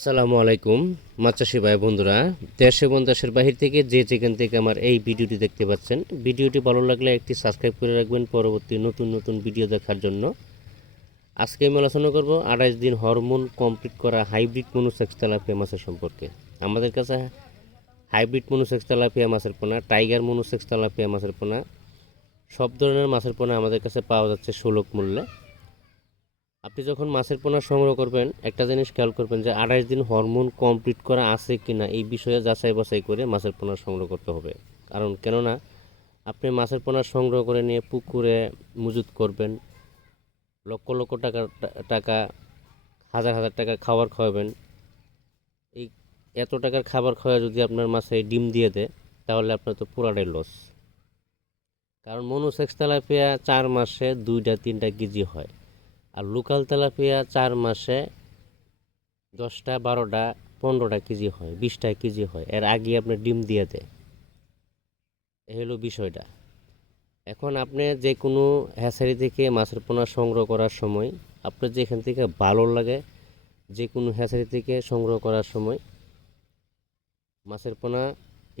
আসসালামু আলাইকুম মাচাশি ভাই বন্ধুরা। দেশ এবং দেশের বাহির থেকে যে যেখান থেকে আমার এই ভিডিওটি দেখতে পাচ্ছেন, ভিডিওটি ভালো লাগলে একটি সাবস্ক্রাইব করে রাখবেন পরবর্তী নতুন নতুন ভিডিও দেখার জন্য। আজকে আমি আলোচনা করব আঠাইশ দিন হরমোন কমপ্লিট করা হাইব্রিড মনুসেক্স তেলাপিয়া মাছের সম্পর্কে। আমাদের কাছে হাইব্রিড মনুসেক্স তেলাপিয়া মাছের পোনা টাইগার মনুসেক্স তেলাপিয়া মাছের পোনা, সব ধরনের মাছের পোনা আমাদের কাছে পাওয়া যাচ্ছে সুলভ মূল্যে। আপনি যখন মাছের পোনা সংগ্রহ করবেন, একটা জিনিস খেয়াল করবেন যে আড়াইশ দিন হরমোন কমপ্লিট করা আছে কি না এই বিষয়ে যাচাই বাছাই করে মাছের পোনা সংগ্রহ করতে হবে। কারণ কেননা, আপনি মাছের পোনা সংগ্রহ করে নিয়ে পুকুরে মজুত করবেন, লক্ষ লক্ষ টাকা টাকা, হাজার হাজার টাকা খাবার খাওয়াবেন। এই এত টাকার খাবার খাওয়া যদি আপনার মাছে ডিম দিয়ে দেয়, তাহলে আপনার তো পুরাটাই লস কারণ মনোসেক্স তেলাপিয়া চার মাসে দুইটা, তিনটা কেজি হয়। আর লোকাল তেলাপিয়া চার মাসে দশটা, বারোটা, পনেরোটা কেজি হয়, বিশটা কেজি হয়। এর আগে আপনি ডিম দিয়ে দেয় এই হলো বিষয়টা। এখন আপনি যে কোনো হ্যাচারি থেকে মাছের পোনা সংগ্রহ করার সময়, আপনার যেখান থেকে ভালো লাগে যে কোনো হ্যাচারি থেকে সংগ্রহ করার সময়, মাছের পোনা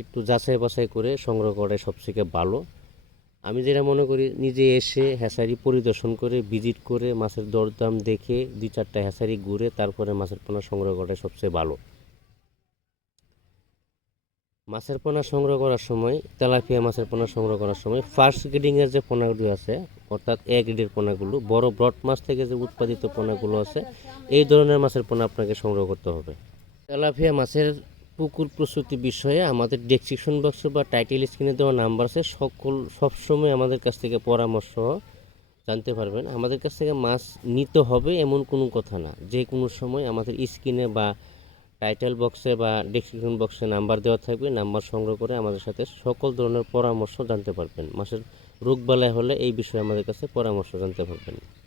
একটু যাচাই বাছাই করে সংগ্রহ করে সবথেকে ভালো। আমি যেটা মনে করি, নিজে এসে হ্যাচারি পরিদর্শন করে, ভিজিট করে, মাছের দরদাম দেখে, দুই চারটা হ্যাচারি ঘুরে, তারপরে মাছের পোনা সংগ্রহ করাই সবচেয়ে ভালো। মাছের পোনা সংগ্রহ করার সময়, তেলাপিয়া মাছের পোনা সংগ্রহ করার সময় ফার্স্ট গ্রেডিংয়ের যে পোনাগুলো আছে, অর্থাৎ এ গ্রেডের পোনাগুলো, বড় ব্রড মাছ থেকে যে উৎপাদিত পোনাগুলো আছে, এই ধরনের মাছের পোনা আপনাকে সংগ্রহ করতে হবে। তেলাপিয়া মাছের পুকুর প্রস্তুতি বিষয়ে আমাদের ডেসক্রিপশন বক্স বা টাইটেল স্ক্রিনে দেওয়া নাম্বার আছে। সকল, সবসময় আমাদের কাছ থেকে পরামর্শ জানতে পারবেন। আমাদের কাছ থেকে মাছ নিতে হবে এমন কোনো কথা না। যে কোনো সময় আমাদের স্ক্রিনে বা টাইটেল বক্সে বা ডেসক্রিপশন বক্সে নাম্বার দেওয়া থাকবে। নাম্বার সংগ্রহ করে আমাদের সাথে সকল ধরনের পরামর্শ জানতে পারবেন। মাছের রোগবালাই হলে এই বিষয়ে আমাদের কাছে পরামর্শ জানতে পারবেন।